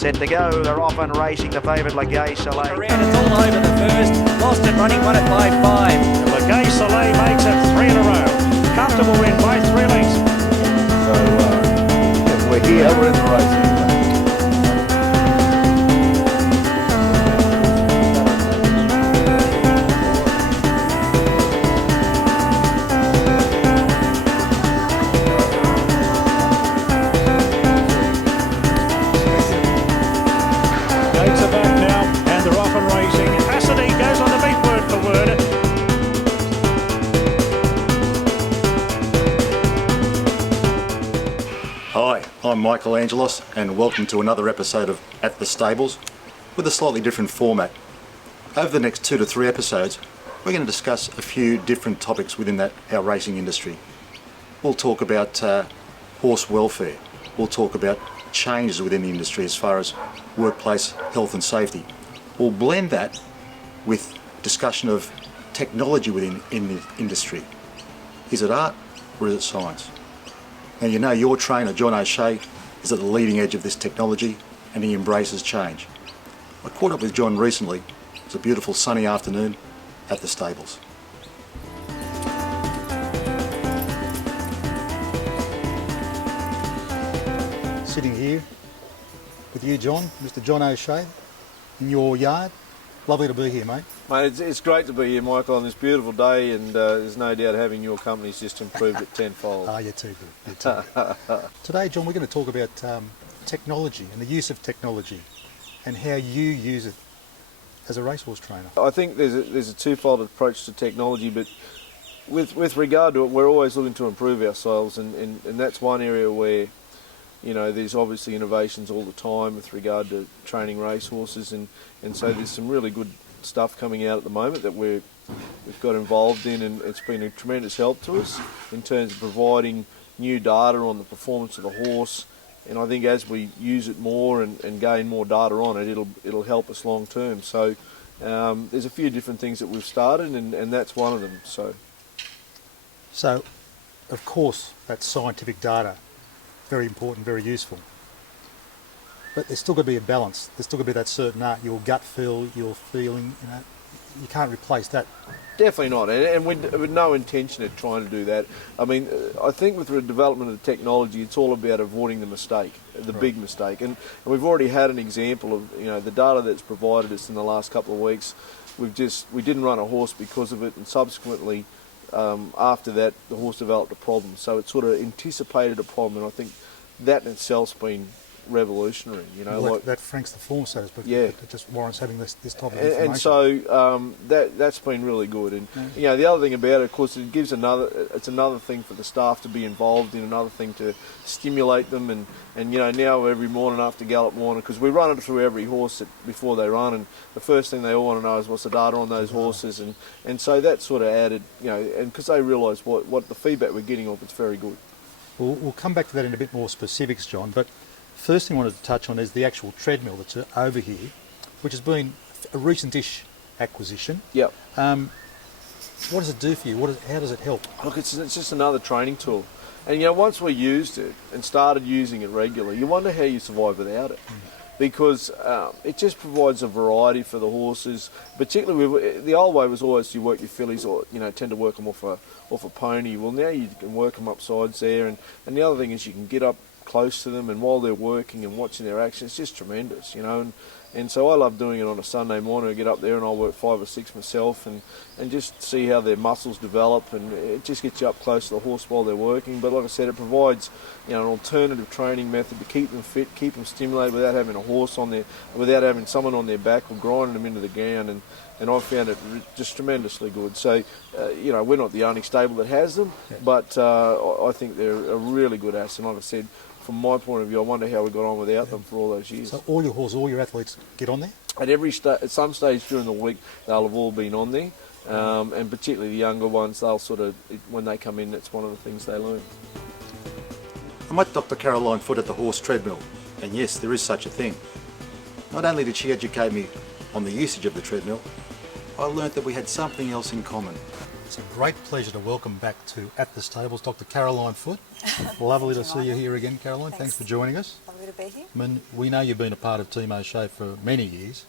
set to go. They're off and racing the favourite Legay Soleil. Around, it's all over the first. Lost and running, won it by 5. Legay Soleil makes it 3 in a row. Comfortable win by 3 lengths. So if we're here, we're in the race. Gates are back now, and they're off and racing. Cassidy goes on the beat word for word. Hi, I'm Michael Angelos and welcome to another episode of At the Stables with a slightly different format. Over the next 2 to 3 episodes, we're going to discuss a few different topics within our racing industry. We'll talk about horse welfare. We'll talk about changes within the industry as far as workplace health and safety. We'll blend that with discussion of technology within the industry. Is it art or is it science? Now you know your trainer, John O'Shea, is at the leading edge of this technology and he embraces change. I caught up with John recently. It was a beautiful sunny afternoon at the stables. Sitting here with you, John, Mr. John O'Shea, in your yard. Lovely to be here, mate. Mate, it's great to be here, Michael, on this beautiful day, and there's no doubt having your company's just improved it tenfold. You're too good. You're too good. Today, John, we're going to talk about technology and the use of technology and how you use it as a racehorse trainer. I think there's a twofold approach to technology, but with regard to it, we're always looking to improve ourselves, and that's one area where, you know, there's obviously innovations all the time with regard to training racehorses, and so there's some really good stuff coming out at the moment that we've got involved in, and it's been a tremendous help to us in terms of providing new data on the performance of the horse. And I think as we use it more and gain more data on it, it'll help us long term. So there's a few different things that we've started, and that's one of them. So, of course, that's scientific data. Very important, very useful. But there's still got to be a balance. There's still got to be that certain art, your gut feel, your feeling, you know. You can't replace that. Definitely not, and with no intention of trying to do that. I mean, I think with the development of the technology, it's all about avoiding the mistake, the big mistake. And we've already had an example of, you know, the data that's provided us in the last couple of weeks. We didn't run a horse because of it, and subsequently, after that, the horse developed a problem. So it sort of anticipated a problem, and I think that in itself's been revolutionary. You know, well, that franks the form, so to speak. Yeah. It just warrants having this type of information. And so that's been really good. And you know, the other thing about it, of course, it's another thing for the staff to be involved in, another thing to stimulate them. And you know, now every morning after gallop morning, because we run it through every horse before they run, and the first thing they all want to know is what's the data on those horses, and so that sort of added, you know, and because they realise what the feedback we're getting off, it's very good. We'll come back to that in a bit more specifics, John, but first thing I wanted to touch on is the actual treadmill that's over here, which has been a recent-ish acquisition. Yep. What does it do for you? How does it help? Look, it's just another training tool. And you know, once we used it and started using it regularly, you wonder how you survive without it. Because it just provides a variety for the horses. Particularly, the old way was always you work your fillies, or you know, tend to work them off a pony. Well, now you can work them up sides there, and the other thing is you can get up close to them, and while they're working and watching their action, it's just tremendous, you know. And so I love doing it on a Sunday morning. I get up there and I'll work 5 or 6 myself, and just see how their muscles develop, and it just gets you up close to the horse while they're working. But like I said, it provides, you know, an alternative training method to keep them fit, keep them stimulated without having a horse on there, without having someone on their back or grinding them into the ground. And I've found it just tremendously good. So, you know, we're not the only stable that has them, but I think they're a really good asset. And like I said, from my point of view, I wonder how we got on without them for all those years. So all your horses, all your athletes get on there? At some stage during the week, they'll have all been on there. And particularly the younger ones, they'll sort of, when they come in, that's one of the things they learn. I met Dr. Caroline Foot at the horse treadmill, and yes, there is such a thing. Not only did she educate me on the usage of the treadmill, I learnt that we had something else in common. It's a great pleasure to welcome back to At the Stables Dr. Caroline Foot. Lovely to see you here again, Caroline. Thanks for joining us. Lovely to be here. I mean, we know you've been a part of Team O'Shea for many years,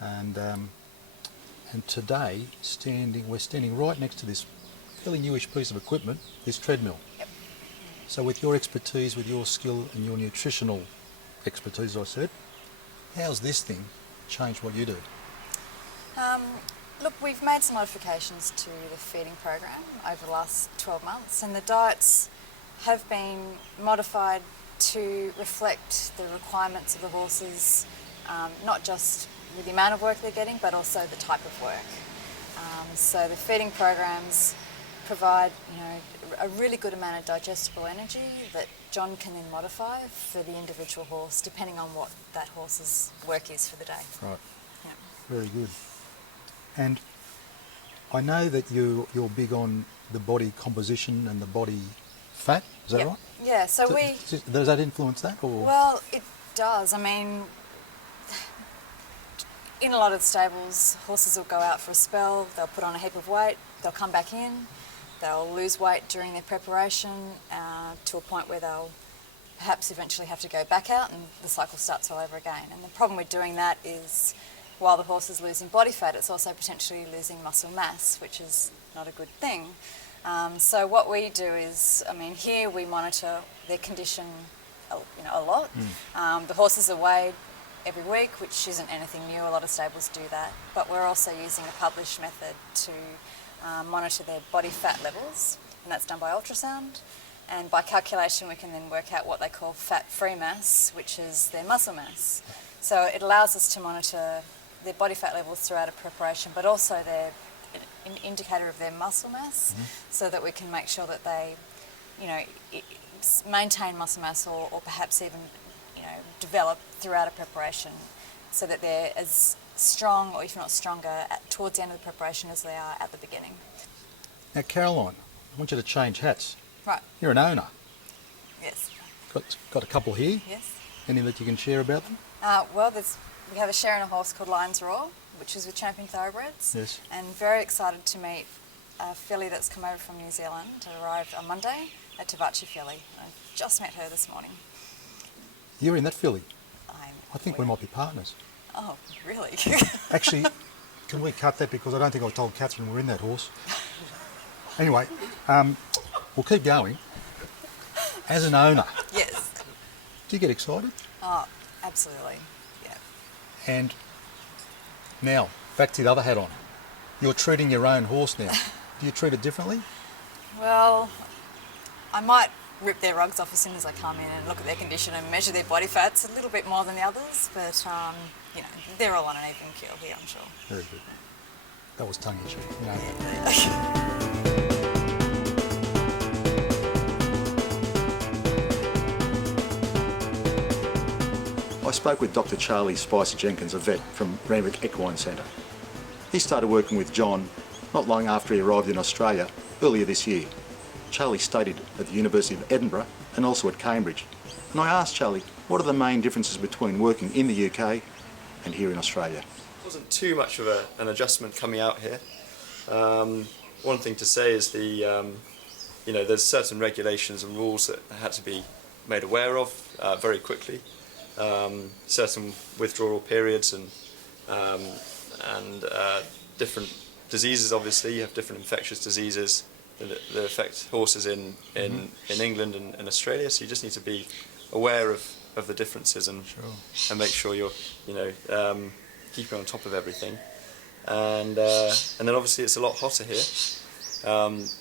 and today we're standing right next to this fairly newish piece of equipment, this treadmill. Yep. So with your expertise, with your skill and your nutritional expertise, I said, how's this thing changed what you do? Look, we've made some modifications to the feeding program over the last 12 months, and the diets have been modified to reflect the requirements of the horses, not just with the amount of work they're getting, but also the type of work. So the feeding programs provide, a really good amount of digestible energy that John can then modify for the individual horse, depending on what that horse's work is for the day. Right. Yeah. Very good. And I know that you're big on the body composition and the body fat. Is that Yep. right? Yeah. So Does that influence that, or? Well, it does. I mean, in a lot of the stables, horses will go out for a spell, they'll put on a heap of weight, they'll come back in, they'll lose weight during their preparation to a point where they'll perhaps eventually have to go back out and the cycle starts all over again. And the problem with doing that is while the horse is losing body fat, it's also potentially losing muscle mass, which is not a good thing. So what we do is, here we monitor their condition a lot. The horses are weighed every week, which isn't anything new. A lot of stables do that. But we're also using a published method to monitor their body fat levels, and that's done by ultrasound. And by calculation, we can then work out what they call fat-free mass, which is their muscle mass. So it allows us to monitor their body fat levels throughout a preparation, but also an indicator of their muscle mass, so that we can make sure that they, maintain muscle mass or perhaps even, develop throughout a preparation, so that they're as strong, or if not stronger, towards the end of the preparation as they are at the beginning. Now, Caroline, I want you to change hats. Right. You're an owner. Yes. Got a couple here. Yes. Any that you can share about them? We have a share in a horse called Lions Roar, which is with Champion Thoroughbreds. Yes. And very excited to meet a filly that's come over from New Zealand. It arrived on Monday at Tavachi Filly. I just met her this morning. You're in that filly. I think we we might be partners. Oh, really? Actually, can we cut that, because I don't think I told Catherine we're in that horse. Anyway, we'll keep going. As an owner, Yes. do you get excited? Oh, absolutely. Yeah. And now, back to the other hat on. You're treating your own horse now. Do you treat it differently? Well, I might rip their rugs off as soon as I come in and look at their condition and measure their body fats a little bit more than the others, but they're all on an even keel here, I'm sure. Very good. That was tongue in cheek. I spoke with Dr. Charlie Spicer Jenkins, a vet from Randwick Equine Centre. He started working with John not long after he arrived in Australia earlier this year. Charlie studied at the University of Edinburgh and also at Cambridge. And I asked Charlie, what are the main differences between working in the UK and here in Australia? It wasn't too much of an adjustment coming out here. One thing to say is there's certain regulations and rules that had to be made aware of very quickly. Certain withdrawal periods and different diseases. Obviously, you have different infectious diseases that affect horses in England and Australia. So you just need to be aware of the differences and make sure you're keeping on top of everything. And then obviously it's a lot hotter here.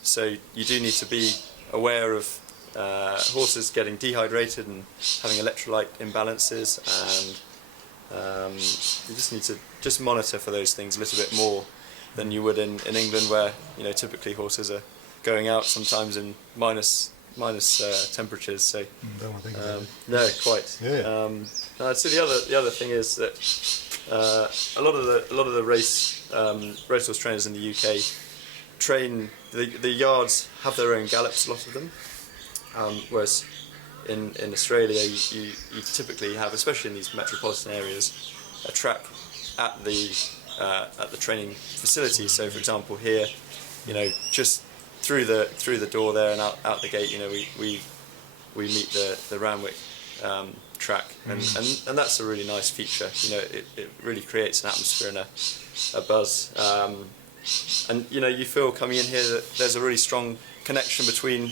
So you do need to be aware of horses getting dehydrated and having electrolyte imbalances, and you just need to monitor for those things a little bit more than you would in England, where typically horses are going out sometimes in minus temperatures. So Don't want to think about it. no, quite. Yeah. So the other thing is that a lot of the racehorse trainers in the UK train the yards have their own gallops, a lot of them. Whereas in Australia, you typically have, especially in these metropolitan areas, a track at the training facility. So, for example, here, just through the door there and out the gate, we meet the Randwick track, and that's a really nice feature. You know, it really creates an atmosphere and a buzz. And you know, you feel coming in here that there's a really strong connection between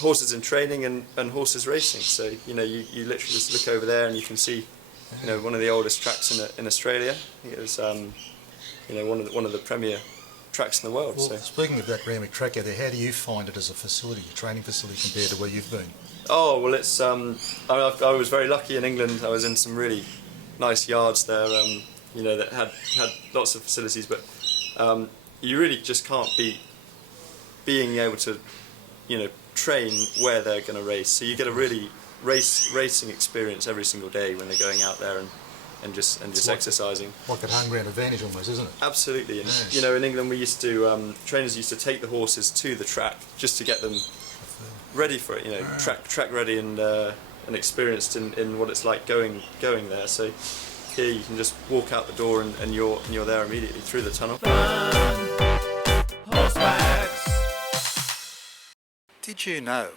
horses in training and horses racing. So you know, you literally just look over there and you can see, you know, one of the oldest tracks in Australia. I think it was you know, one of the premier tracks in the world. Well, so speaking of that Randwick track out there, how do you find it as a facility, a training facility, compared to where you've been? Oh well, it's I was very lucky in England. I was in some really nice yards there, you know, that had lots of facilities, but you really just can't beat being able to, you know, train where they're going to race. So you get a really racing experience every single day when they're going out there and just exercising. Like that home ground advantage almost, isn't it? Absolutely. And Yeah. you know, in England we used to trainers used to take the horses to the track just to get them ready for it. You know, track ready and experienced in what it's like going there. So here you can just walk out the door and you're there immediately through the tunnel. Did you know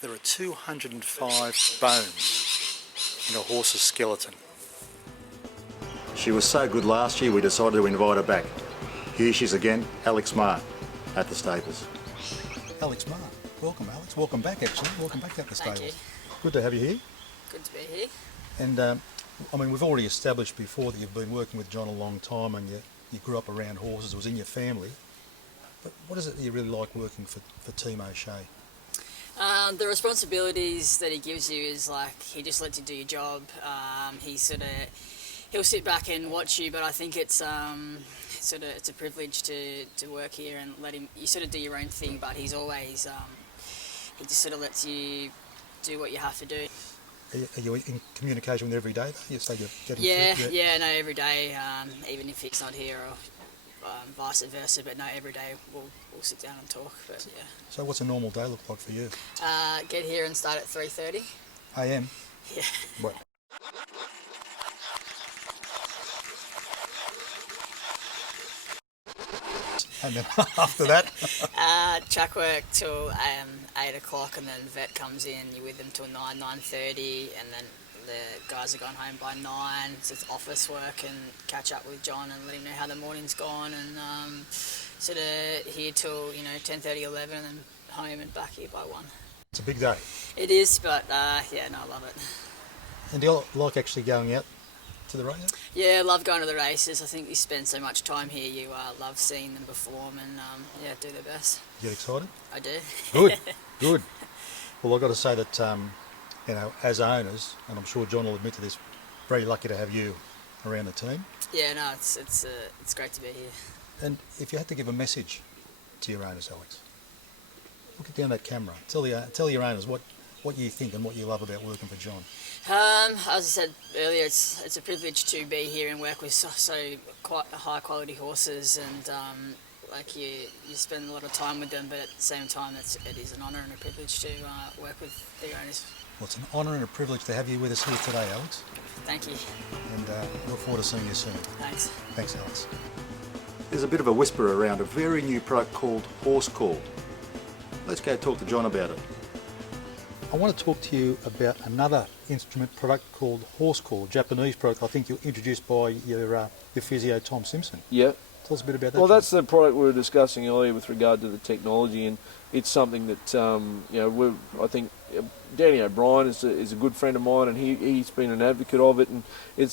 there are 205 bones in a horse's skeleton? She was so good last year we decided to invite her back. Here she is again, Alex Marr at the stables. Alex Marr, welcome Alex, welcome back actually, welcome back at the Thank stables. you. Good to have you here. Good to be here. And I mean, we've already established before that you've been working with John a long time and you grew up around horses, it was in your family. But what is it that you really like working for Team O'Shea? The responsibilities that he gives you is like, he just lets you do your job. He'll sit back and watch you, but I think it's a privilege to work here and you sort of do your own thing, but he's always, he just sort of lets you do what you have to do. Are you in communication with him every day? You say you're getting Yeah, no, every day, even if he's not here or vice versa, but no, every day we'll sit down and talk, but yeah. So what's a normal day look like for you? Get here and start at 3:30. AM? Yeah. What? And then after that? Track work till 8 o'clock, and then vet comes in, you're with them till 9:30, and then the guys are gone home by 9, so it's office work and catch up with John and let him know how the morning's gone, and sort of here till, you know, 10:30, 11, and then home and back here by 1. It's a big day. It is, but yeah, no, I love it. And do you like actually going out to the races? Yeah, I love going to the races. I think you spend so much time here, you love seeing them perform and yeah, do their best. You get excited? I do. Good, good. Well, I've got to say that, you know, as owners, and I'm sure John will admit to this, very lucky to have you around the team. Yeah, no, it's great to be here. And if you had to give a message to your owners, Alex, look down that camera. Tell your owners what you think and what you love about working for John. As I said earlier, it's a privilege to be here and work with so quite high quality horses, and like you spend a lot of time with them, but at the same time it is an honour and a privilege to work with the owners. Well, it's an honour and a privilege to have you with us here today, Alex. Thank you. And look forward to seeing you soon. Thanks. Thanks, Alex. There's a bit of a whisper around a very new product called Horse Call. Let's go talk to John about it. I want to talk to you about another instrument product called Horse Call, Japanese product. I think you introduced by your physio Tom Simpson. Yeah. Tell us a bit about that. Well, John. that's the product we were discussing earlier with regard to the technology, and it's something that you know, I think Danny O'Brien is a good friend of mine, and he's been an advocate of it, and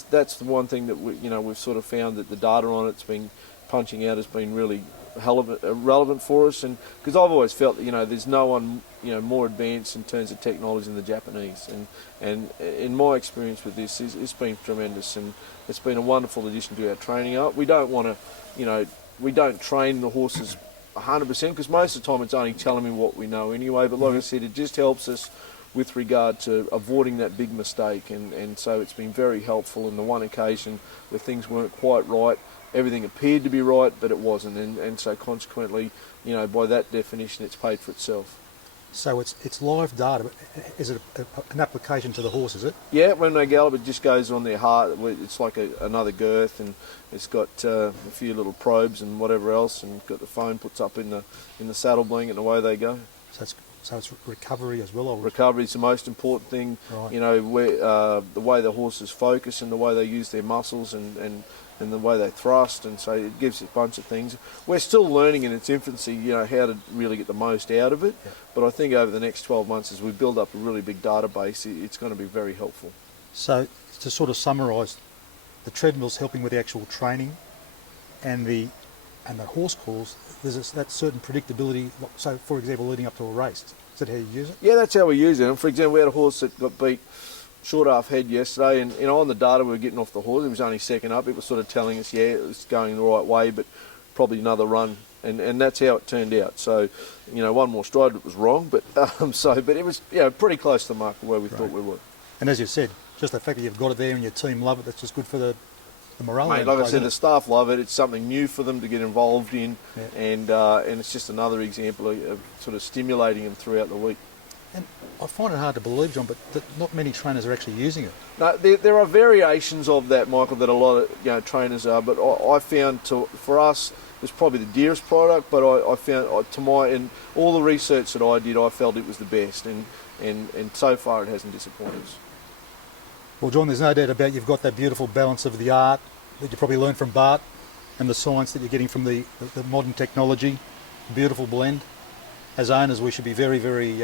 that's the one thing that we've sort of found that the data on it's been punching out has been really relevant for us, and because I've always felt that there's no one more advanced in terms of technology than the Japanese, and in my experience with this, it's been tremendous, and it's been a wonderful addition to our training up. We don't want to, we don't train the horses 100% because most of the time it's only telling me what we know anyway, but like I said, it just helps us with regard to avoiding that big mistake, and so it's been very helpful. In the one occasion where things weren't quite right, everything appeared to be right, but it wasn't, and so consequently, by that definition, it's paid for itself. So it's live data, but is it an application to the horse, is it? Yeah, when they gallop, it just goes on their heart. It's like another girth, and it's got a few little probes and whatever else, and got the phone puts up in the saddle blanket, and away they go. So So it's recovery as well. Recovery is the most important thing. Right. You know, the way the horses focus and the way they use their muscles and the way they thrust, and so it gives a bunch of things. We're still learning in its infancy, you know, how to really get the most out of it. Yeah. But I think over the next 12 months, as we build up a really big database, it's going to be very helpful. So to sort of summarise, the treadmill's helping with the actual training, and the horse calls. There's that certain predictability. So, for example, leading up to a race, is that how you use it? Yeah, that's how we use it. And for example, we had a horse that got beat short half head yesterday, and you know, on the data we were getting off the horse, it was only second up. It was sort of telling us, yeah, it was going the right way, but probably another run, and that's how it turned out. So, you know, one more stride, it was wrong, but but it was, you know, pretty close to the mark where we thought we were. And as you said, just the fact that you've got it there and your team love it, that's just good for the morale. Mate, like I said, the staff love it. It's something new for them to get involved in, and it's just another example of sort of stimulating them throughout the week. And I find it hard to believe, John, but that not many trainers are actually using it. No, there are variations of that, Michael, that a lot of trainers are. But I found for us, it's probably the dearest product. But I found in all the research that I did, I felt it was the best, and so far it hasn't disappointed us. Well, John, there's no doubt about you've got that beautiful balance of the art that you probably learned from Bart, and the science that you're getting from the modern technology. Beautiful blend. As owners, we should be very, very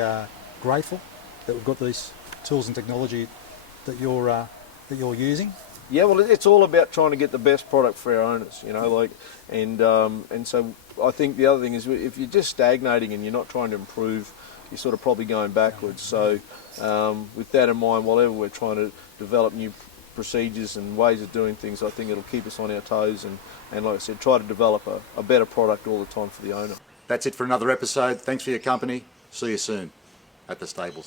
grateful that we've got these tools and technology that you're using. Yeah, well, it's all about trying to get the best product for our owners, you know, and so I think the other thing is, if you're just stagnating and you're not trying to improve, you're sort of probably going backwards. So with that in mind, whatever we're trying to develop new procedures and ways of doing things, I think it'll keep us on our toes and like I said, try to develop a better product all the time for the owner. That's it for another episode. Thanks for your company. See you soon at the stables.